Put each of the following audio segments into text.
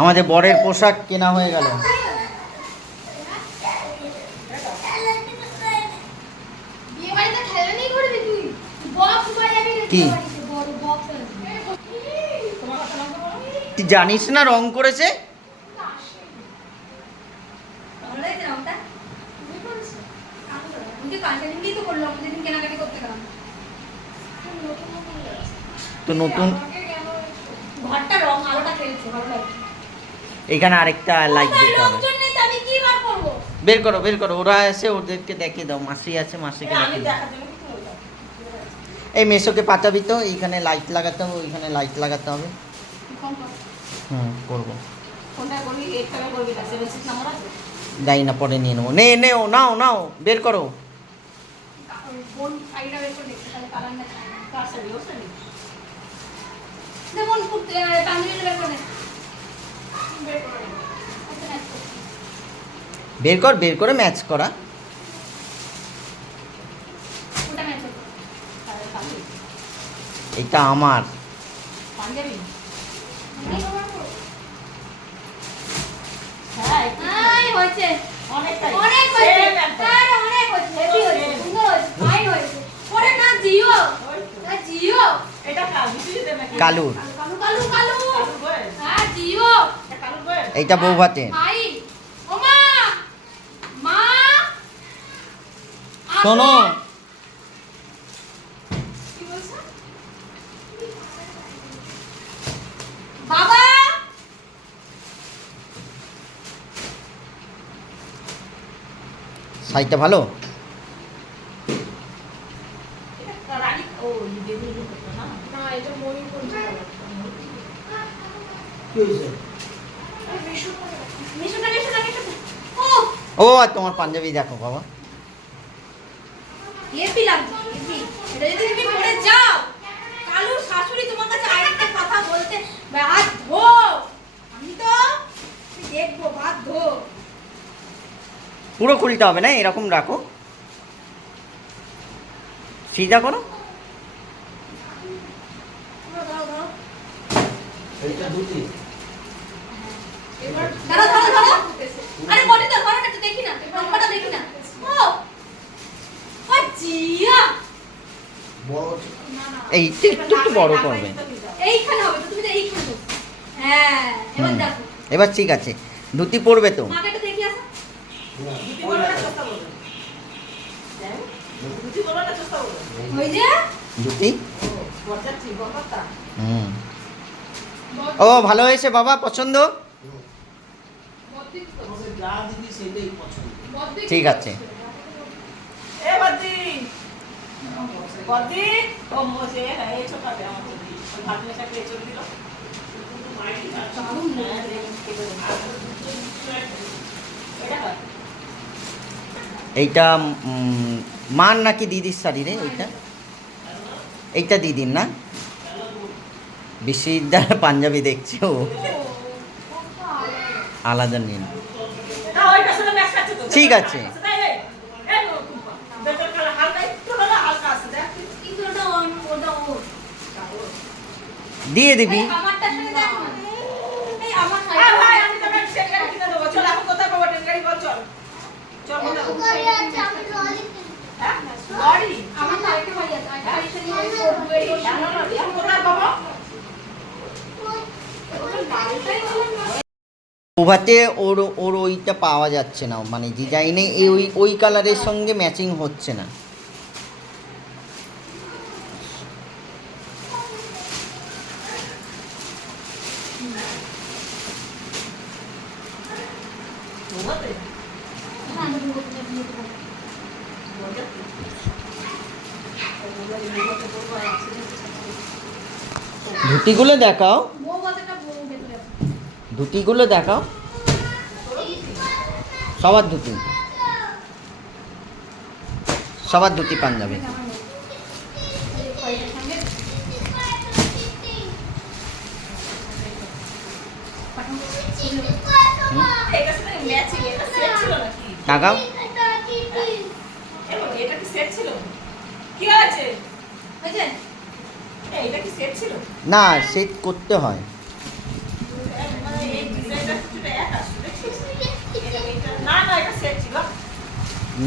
আমাদের বরের পোশাক কেনা হয়ে গেল। কি তুই জানিস না রং করেছে? তো নতুন এখানে আরেকটা লাইট দিতে হবে। বের করো বের করো, ওরা এসে ওদেরকে দেখিয়ে দাও। মাসি আছে, মাসিকে দেখিয়ে দাও। এই মেসোকে পাঠাবি তো, এইখানে লাইট লাগাতে হবে, ওইখানে লাইট লাগাতে হবে। করবো। যাই না, পরে নিয়ে নেবো। নেও নাও নাও, বের করো। বের কর, বের করে ম্যাচ করা। এটা আমার কালুর, এইটা বৌভাতে। শোনো, সাইজটা ভালো। ও তোমার পাঞ্জাবি দেখো বাবা। পুরো খুলতে হবে না, এরকম রাখো, সিধা করো। এইটা একটু বড় করবে। এবার ঠিক আছে, ধুতি পরবে তো? ধুতি ও ভালো হয়েছে বাবা, পছন্দ? ঠিক আছে। এইটা মান নাকি দিদির শাড়ি রে? এইটা দিদির না? বিশ্ববিদ্যালয় পাঞ্জাবি দেখছি, ও আলাদা নিন। ঠিক আছে, দিয়ে দিবি। ওভাতে ওর ওইটা পাওয়া যাচ্ছে না, মানে ডিজাইনে ওই কালারের সঙ্গে ম্যাচিং হচ্ছে না। ধুতিগুলো দেখাও, ধুতিগুলো দেখাও, সবার ধুতি, সবার ধুতি পাঞ্জাবি। টাকাও না, সেট করতে হয়।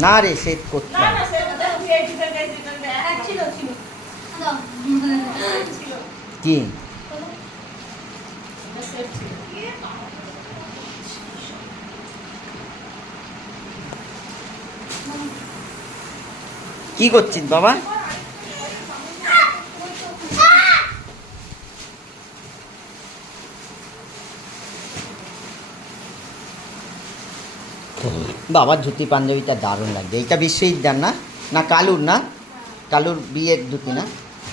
না রে সেট করতে না হবে। না সেটা তো ভিআইপি এর গাইস এটা এক ছিল ছিল ছিল কি এটা সেট ছিল কি করছিস বাবা? বাবার ধুতি পাঞ্জাবিটা দারুণ লাগছে। এইটা বিশ্বজিৎদার না? না কালুর না? কালুর বিয়ের ধুতি না?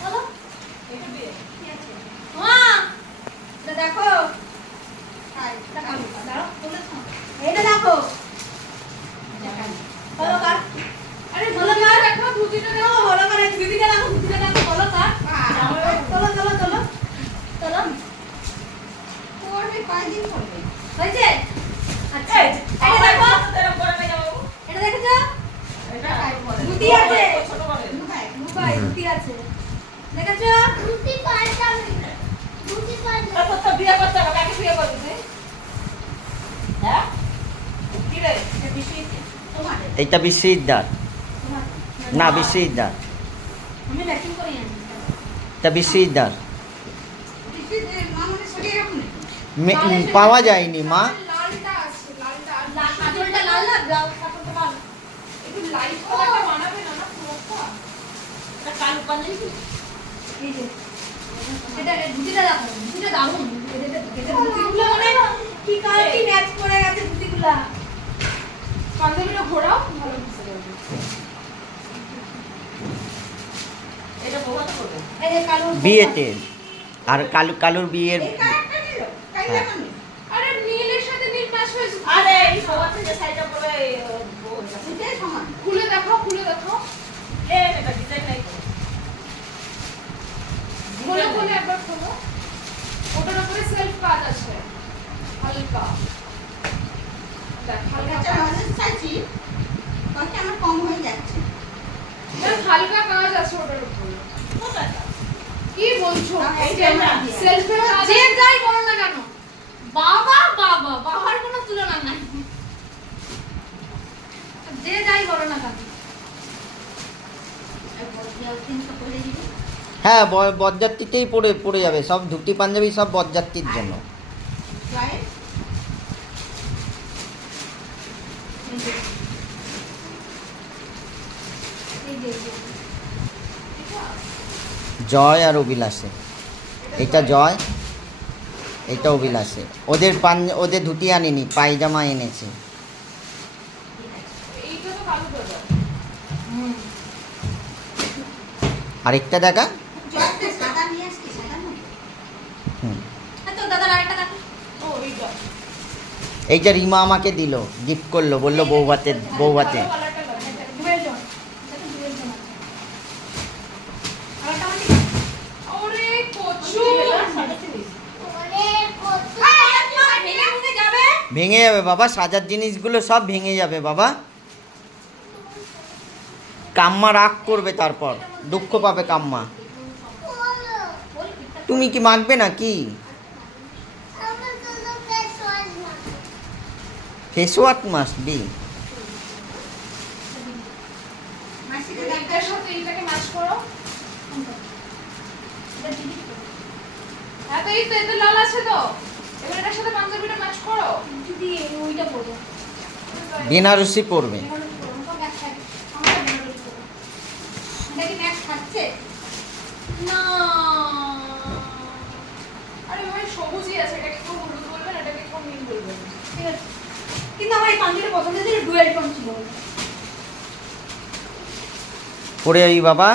বলো এটা দিয়ে মা এটা দেখো হাই এটা কালো দাঁড়াও বলেছ এটা দেখো বলো কার আরে বলো কার দেখো ধুতিটা দেখো বলো কার ধুতিটা দেখো বলো কার চলো চলো চলো চলো পড়বে কয়দিন পড়বে হয়েছে আচ্ছা এটা দেখো তেরো করে নিয়ে যাবো এটা দেখেছো এটা কাই বলে ধুতি আছে ছোট বলে মুখাই ধুতি আছে দেখেছো ধুতি পাল্টাবে ধুতি পাল্টাবে তারপর তো বিয়ে করতে হবে কাকে বিয়ে করবি তুই হ্যাঁ কি রে এটা বেশি তোমার এইটা বিশ্বজিৎদার না? বিশ্বজিৎদার, আমি ম্যাচিং করে আনি এটা বিশ্বজিৎদার। দিদি মা মানে সরি এরকম পাওয়া যায়নি মা। লালটা আছে লালটা কাজলটা লাল না ব্লাউজ কাপড়টা লাল একটু লাইট কালারটা বানাবে না না পুরোটা এটা কালো পাঞ্জাবি এই যে এটা ধুতিটা দেখো ধুতিটা দারুণ এটা ধুতিগুলো মানে কি কাল কি ম্যাচ করে গেছে ধুতিগুলো পাঞ্জাবিটা ঘোরাও ভালো বুঝতে পারবে এটা বহুত করবে এই যে কালো বিয়েতে আর কালুর বিয়ের এই কালারটা নিল কাই হ্যাঁ। দেখো আরে নীলের সাথে নীল ম্যাচ হয়েছে আরে এই সবার থেকে সাইডটা পরে এটাই সমান খুলে দেখো এ এটা ডিজাইন নাই তো খোলো একবার খোলো ওটার উপরে সেলফ কাজ আছে হালকা দেখ হালকা এটা মাঝে চাইছি কালকে আমার কম হয়ে যাচ্ছে দেখ হালকা কাজ আছে ওটার উপরে কোথাটা কি বলছো এই যে আমরা সেলফে কাজ যে যাই বলো না কেন বাবার কোনো তুলনা নাই যে যাই বলো না কেন হ্যাঁ বরযাত্রীতেই পড়ে যাবে সব ধুতি পাঞ্জাবি সব বরযাত্রীর জন্য। জয় আর অভিলাষে, এটা জয় এটা অভিলাষে। ওদের ধুতি আনিনি, পায়জামা এনেছে। এইটা তো কালো বাজার আরেকটা দেখা। সাদা নিয়ে আসছি সাদা না হুম, তো দাদা আরেকটা দেখো ও এইটা এইটা রিমা আমাকে দিল, গিফট করলো, বললো বউ ভাতে। কালারটা লাগে ডুয়েল জন দেখো ডুয়েল জন আছে আরেকটা মানে ওরে কচু ভেঙে যাবে ভেঙে যাবে বাবা, সাজার জিনিসগুলো সব ভেঙে যাবে বাবা। কাম্মা রাগ করবে, তারপর দুঃখ পাবে কাম্মা। তুমি কি মাখবে না কি? Face wash must be. এইটার সাথে এইটাকে ম্যাচ করো হ্যাঁ তো এই তো এতে লাল আছে তো এবার এটার সাথে পাঞ্জাবিটা ম্যাচ করো যদি ওইটা পড়বো বেনারসি পরবে। এটা কি ম্যাচ খাচ্ছে না আরে ভাই সবুজই আছে এটাকে একটু হলুদ বলবেন এটাকে একটু নীল বলবেন ঠিক আছে কিন্তু আমার এই পাঞ্জাবিটা পছন্দ ছিল ডুয়েল টোন ছিল পরে ওই বাবা।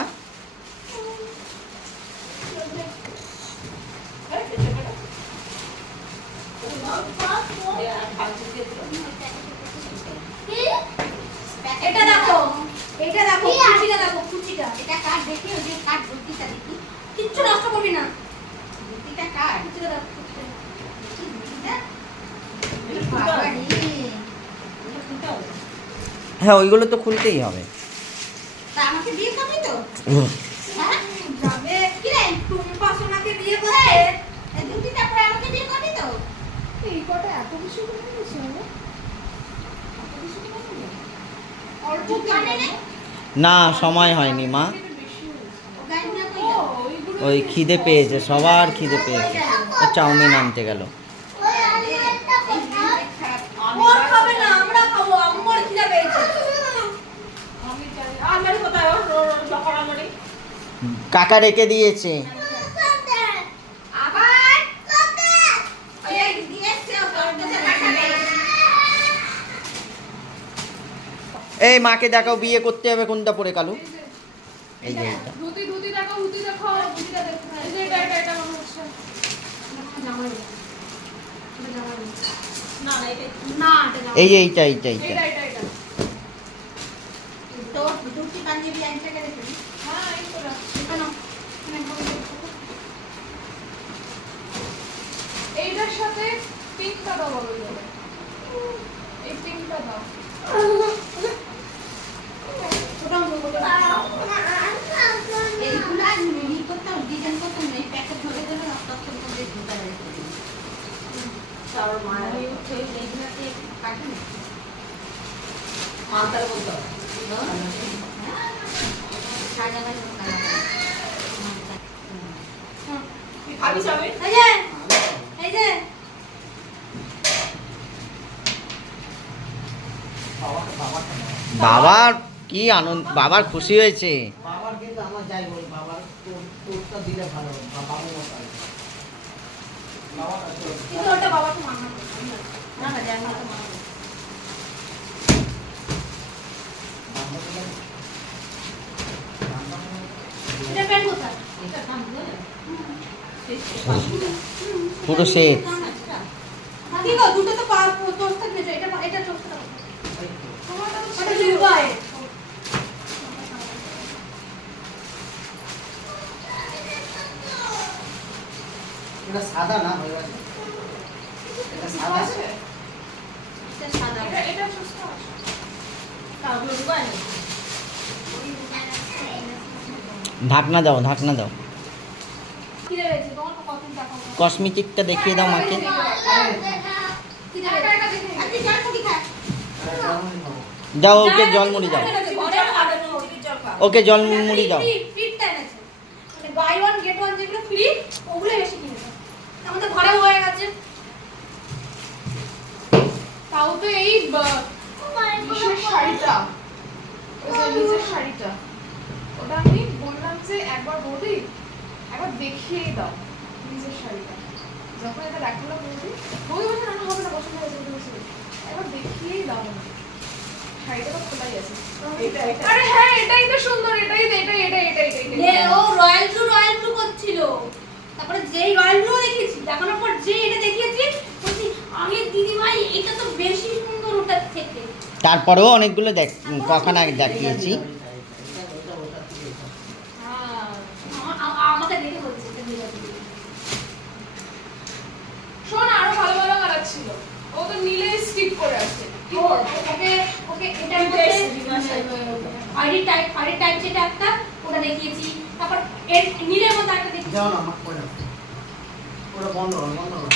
এটা দেখো কুচিটা দেখো কুচিটা এটা কার দেখি ওই যে কার ধুতিটা দেখি কিচ্ছু নষ্ট করবি না ধুতিটা কার কুচিটা দেখো কুচিটা। দেখি ধুতিটা বাবা রে হ্যাঁ ওইগুলো তো খুলতেই হবে। তা আমাকে বিয়ে করবি তো হ্যাঁ যাবে কি রে টুম্পা সোনাকে বিয়ে করতে এই ধুতিটা পরে আমাকে বিয়ে করবি তো এই কটা এত বেশি করে নিয়েছে এত বেশি করে নিয়ে অল্প না সময় হয়নি মা, ও গাড়ি না কই গেল? ওই খিদে পেয়েছে, সবার খিদে পেয়েছে, ও চাউমিন আনতে গেল। ওর খাবে না, আমরা খাবো। আমার খিদে পেয়েছে। আমি জানি আলমারি কোথায় ওর লকার আলমারি কাকা রেখে দিয়েছে। আবার এই দিয়েছে ও করতেছে পাঠাবে। এই মাকে দেখাও, বিয়ে করতে হবে কোনটা পরে কালু? এই যে এইটা। ধুতি ধুতি দেখো ধুতি দেখো ধুতিটা দেখো এই যে এটা মনে হচ্ছে না না এটা না এটা না। এই যে এইটা এইটা এইটা। এটা তোর দুটি পাঞ্জাবি আনতে গেলে হ্যাঁ এই তো এটা নাও। এইটার সাথে পিঙ্কটা দাও বলো যাবে এই পিঙ্কটা দাও ওটাও দেবো। এইগুলা ই করতাম ডিজাইন করতাম এই প্যাকেট ধরে দিলে রক্তাক্ত করে ঢুকা রেখে দিই। তার মায়ের ওই উঠে এইগুলাতে কাটে না। মালটার বলতে হবে সাজা ভাই ঢোকা খাবি যাবে এই যে এই যে বাবার কি আনন্দ, বাবার খুশি হয়েছে। বাবার কিন্তু আমার যাই বল, বাবার তোরটা দিলে ভালো, বাবা কিন্তু ওটা বাবাকে মানা করবে। না না জানি তো মনে হয়। এটা প্যান্ট কোথায়? এটা দাম বলে পুরো সেট। কি গো দুটো তো তোস্তা নিয়েছো। এটা এটা তোস্তা। তোমারটা তো ওটা দুবাই। এটা সাদা না হয়ে গেছে, এটা সাদা আছে এটা সাদা এটা সুস্থ আছে কাগজ দুবাই ঢাকনা দাও, ঢাকনা দাও। কি রয়েছে তোমার তো কতদিন দেখাবো। কসমেটিকটা দেখিয়ে দাও মাকে। কি রয়েছে? আজকে জল মুড়ি খা দাও ওকে জল মুড়ি দাও, ঘরের খাবার জল ওকে জল মুড়ি দাও। ফ্রিটা এনেছে। মানে বাই ওয়ান গেট ওয়ান যেগুলো ফ্রি ওগুলো বেশি কিনেছে। আমাদের ঘরে হয়ে গেছে। তাও তো এই নিচের শাড়িটা ওই যে নিচের শাড়িটা ওটা আমি বললাম যে একবার বৌদি একবার দেখিয়ে দাও নিচের শাড়িটা। যখন এটা দেখালো বৌদি বলছে না হবে না পছন্দ হয়েছে একবার দেখিয়েই দাও না, শাড়িটা তো খোলাই আছে। আরে হ্যাঁ এটাই তো সুন্দর, ও রয়্যাল ব্লু করছিল। তারপরে যেই রয়্যাল ব্লু দেখিয়েছি দেখানোর পর যে এটা দেখিয়েছি বলছি আরে দিদি ভাই এটা তো বেশি সুন্দর ওটার থেকে। তারপরেও অনেকগুলো কখন আগে দেখিয়েছি। হ্যাঁ আমাকে দেখে বলছে এটা নিয়ে যাবে। শোন আরো ভালো ভালো কালার ছিল, ও তো নীলে স্টিক করে আছে। ও ওকে ওকে এটার মধ্যে আইডি টাইপ যেটা একটা ওটা দেখিয়েছি। তারপর এর নীলের মধ্যে একটা দেখিয়েছি। যাও না, আমার পড়ে ওটা বন্ধ করো, বন্ধ করো।